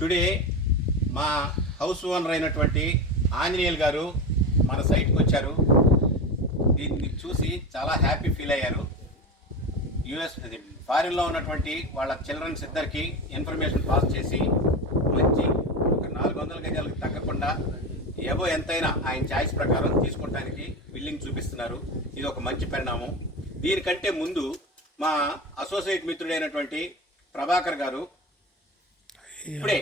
Today మా house owner అయినటువంటి ఆంజనేయులు గారు మన సైట్కి వచ్చారు. దీన్ని చూసి చాలా హ్యాపీ ఫీల్ అయ్యారు. యుఎస్ ఫారిన్లో ఉన్నటువంటి వాళ్ళ చిల్డ్రన్స్ ఇద్దరికి ఇన్ఫర్మేషన్ పాస్ చేసి మంచి ఒక 400 గజాలకు తగ్గకుండా ఏవో ఎంతైనా ఆయన ఛాయిస్ ప్రకారం తీసుకోవడానికి బిల్డింగ్ చూపిస్తున్నారు. ఇది ఒక మంచి పరిణామం. దీనికంటే ముందు మా అసోసియేట్ మిత్రుడైనటువంటి ప్రభాకర్ గారు ఇప్పుడే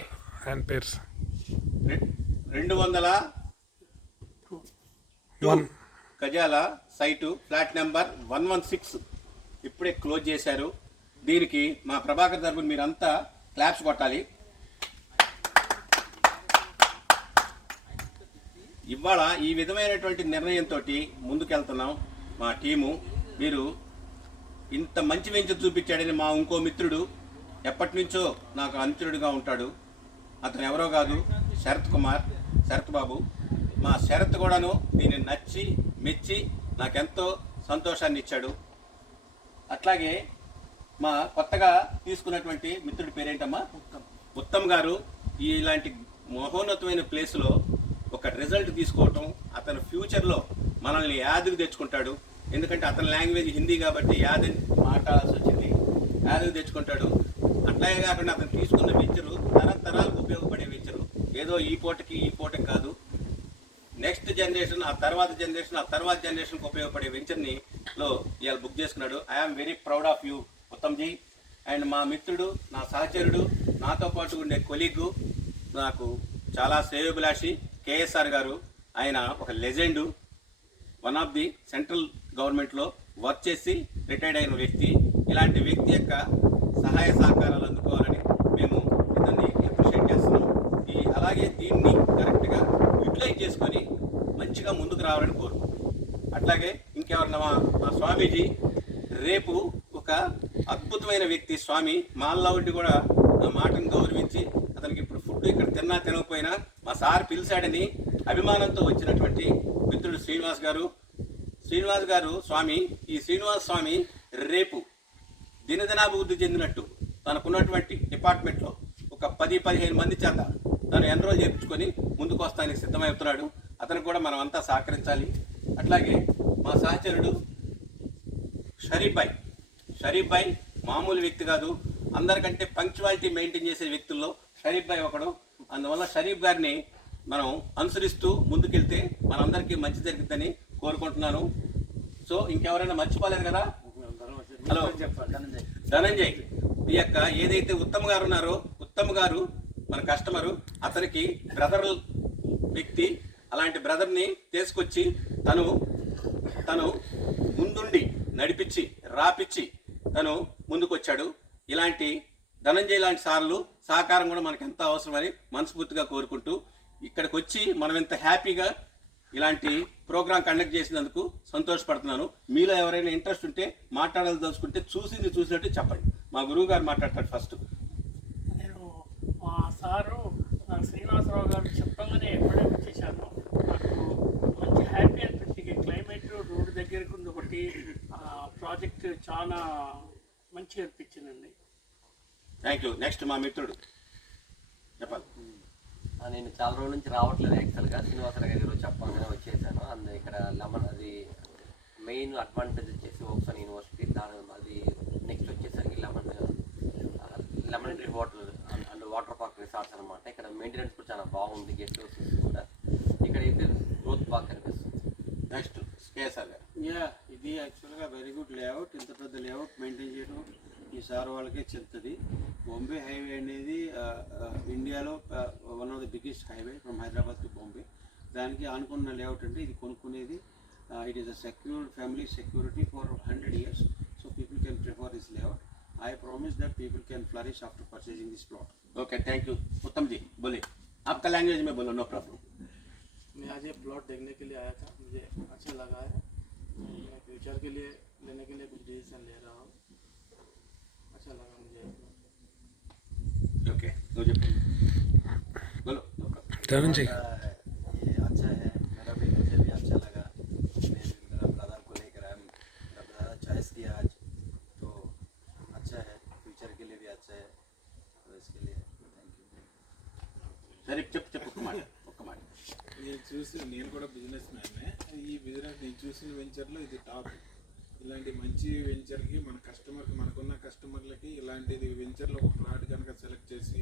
202 గజాల సైటు ఫ్లాట్ నెంబర్ 116 ఇప్పుడే క్లోజ్ చేశారు. దీనికి మా ప్రభాకర్ తరపున మీరంతా క్లాప్స్ కొట్టాలి. ఇవాళ ఈ విధమైనటువంటి నిర్ణయంతో ముందుకెళ్తున్నాం. మా టీము మీరు ఇంత మంచి వెంచర్ చూపించాడని మా ఇంకో మిత్రుడు ఎప్పటి నుంచో నాకు అనుచరుడుగా ఉంటాడు. అతను ఎవరో కాదు, శరత్ బాబు. మా శరత్ కూడాను దీన్ని నచ్చి మెచ్చి నాకెంతో సంతోషాన్ని ఇచ్చాడు. అట్లాగే మా కొత్తగా తీసుకున్నటువంటి మిత్రుడి పేరేంటమ్మా, ఉత్తమ్ గారు. ఇలాంటి మహోన్నతమైన ప్లేస్లో ఒక రిజల్ట్ తీసుకోవటం, అతను ఫ్యూచర్లో మనల్ని యాదకు తెచ్చుకుంటాడు. ఎందుకంటే అతని లాంగ్వేజ్ హిందీ కాబట్టి యాద మాట్లాడాల్సి వచ్చింది, యాదకు తెచ్చుకుంటాడు. అట్లాగే కాకుండా అతను తీసుకున్న వెంచరు తరతరాలకు ఉపయోగపడే వెంచరు. ఏదో ఈ పూటకి కాదు, నెక్స్ట్ జనరేషన్, ఆ తర్వాత జనరేషన్కి ఉపయోగపడే వెంచర్ని ఇవాళ బుక్ చేసుకున్నాడు. I'm very proud of you Uttamji. And మా మిత్రుడు, నా సహచరుడు, నాతో పాటు ఉండే కొలీగు, నాకు చాలా శ్రేయోభిలాషి కేఎస్ఆర్ గారు. ఆయన ఒక legend, one of the central గవర్నమెంట్లో వర్క్ చేసి రిటైర్డ్ అయిన వ్యక్తి. ఇలాంటి వ్యక్తి యొక్క సహాయ సహకారాలు అందుకోవాలని మేము ఇతన్ని అప్రిషియేట్ చేస్తున్నాం. అలాగే దీన్ని కరెక్ట్గా యూటిలైజ్ చేసుకొని మంచిగా ముందుకు రావాలని కోరుకుంటున్నాం. అట్లాగే ఇంకెవరన్నా మా స్వామీజీ రేపు ఒక అద్భుతమైన వ్యక్తి స్వామి మాల్లావుడి కూడా నా మాటను గౌరవించి అతనికి ఇప్పుడు ఫుడ్ ఇక్కడ తినకపోయినా మా సార్ పిలిచాడని అభిమానంతో వచ్చినటువంటి మిత్రుడు శ్రీనివాస్ గారు స్వామి. ఈ శ్రీనివాస్ స్వామి రేపు దినదినాభివృద్ధి చెందినట్టు తనకున్నటువంటి డిపార్ట్మెంట్లో ఒక 10-15 మంది చేత తను ఎన్రోల్ చేయించుకొని ముందుకు వస్తానికి సిద్ధమవుతున్నాడు. అతనికి కూడా మనం అంతా సహకరించాలి. అట్లాగే మా సహచరుడు షరీఫ్ భాయ్ మామూలు వ్యక్తి కాదు, అందరికంటే పంక్చువాలిటీ మెయింటైన్ చేసే వ్యక్తుల్లో షరీఫ్ భాయ్ ఒకడు. అందువల్ల షరీఫ్ గారిని మనం అనుసరిస్తూ ముందుకెళ్తే మనందరికీ మంచి జరుగుతుందని కోరుకుంటున్నాను. సో ఇంకెవరైనా మర్చిపోలేదు కదా? హలో ధనంజయ్, ఈ యొక్క ఏదైతే ఉత్తమ్ గారు ఉన్నారో, ఉత్తమ్ గారు మన కస్టమరు, అతనికి బ్రదర్ వ్యక్తి. అలాంటి బ్రదర్ని తీసుకొచ్చి తను ముందుండి నడిపించి రాపిచ్చి తను ముందుకొచ్చాడు. ఇలాంటి ధనంజయ్ లాంటి సార్లు సహకారం కూడా మనకు ఎంత అవసరమని మనస్ఫూర్తిగా కోరుకుంటూ ఇక్కడికి వచ్చి మనం ఎంత హ్యాపీగా ఇలాంటి ప్రోగ్రాం కండక్ట్ చేసినందుకు సంతోషపడుతున్నాను. మీలో ఎవరైనా ఇంట్రెస్ట్ ఉంటే మాట్లాడాలదలుచుకుంటే చూసినట్టు చెప్పండి. మా గురువు గారు మాట్లాడతాడు ఫస్ట్. నేను మా సారు శ్రీనివాసరావు గారు చెప్పగానే ఎప్పుడైనా వచ్చేసాను. నాకు మంచి హ్యాపీ అనిపించింది. క్లైమేట్ రోడ్డు దగ్గరకు ఉంది ఒకటి, ప్రాజెక్ట్ చాలా మంచిగా అనిపించిందండి. Thank you. నెక్స్ట్ మా మిత్రుడు చెప్పాలి. నేను చాలా రోజుల నుంచి రావట్లేదు. యాక్చువల్గా శ్రీనివాసరావు గారి ఈరోజు చెప్పగానే వచ్చేసాను. ఇక్కడ లెమన్ అది మెయిన్ అడ్వాంటేజ్ వచ్చేసి ఓక్సన్ యూనివర్సిటీ, అది నెక్స్ట్ వచ్చేసరికి lemon tree hotel and water park resorts అనమాట. ఇక్కడ మెయింటెనెన్స్ కూడా చాలా బాగుంది, గెస్ట్ హౌసెస్ కూడా. ఇక్కడైతే గ్రోత్ బాగా కనిపిస్తుంది. నెక్స్ట్ కేఎస్ఆర్ గారు. ఇది యాక్చువల్గా వెరీ గుడ్ లేఅవుట్. ఇంత పెద్ద లేఅవుట్ మెయింటైన్ చేయడం ఈ సార్ వాళ్ళకే చెప్తుంది. బాంబే హైవే అనేది ఇండియాలో one of the biggest highway from Hyderabad to Bombay. దానికి ఆనుకున్న లేఅవుట్ అంటే ఇది కొనుక్కునేది. It is a secured family security for 100 years. So people can prefer this layout. I promise that people can flourish after purchasing this plot. Okay, thank you. उत्तम जी बोलिए, आपका language में बोलो, नो प्रॉब्लम. मैं आज ये प्लॉट देखने के लिए आया था, मुझे अच्छा लगा है. मैं फ्यूचर के लिए लेने के लिए कुछ डिसीजन ले रहा हूँ. अच्छा लगा मुझे. ओके, मुझे बोलो, नो प्रॉब्लम. ये अच्छा है, मुझे भी अच्छा लगा. मेरा ब्रदर को लेकर आया, मेरा ब्रदर चॉइस किया आज, तो अच्छा है, फ्यूचर के लिए भी अच्छा है. तो इसके लिए थैंक यू. సరే చెప్పు ఒక్క మాట నేను కూడా బిజినెస్ మ్యాన్నే. ఈ బిజినెస్ నేను చూసిన వెంచర్లో ఇది టాప్. ఇలాంటి మంచి వెంచర్కి మన కస్టమర్కి, మనకున్న కస్టమర్లకి ఇలాంటిది వెంచర్లో ఒక ప్లాట్ కనుక సెలెక్ట్ చేసి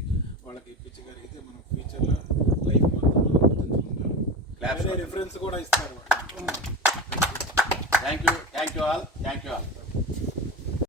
వాళ్ళకి ఇప్పించగలిగితే మన ఫ్యూచర్లో లైఫ్ మొత్తం మనం గుర్తుంచుకుంటారు. రిఫరెన్స్ కూడా ఇస్తారు. Thank you all.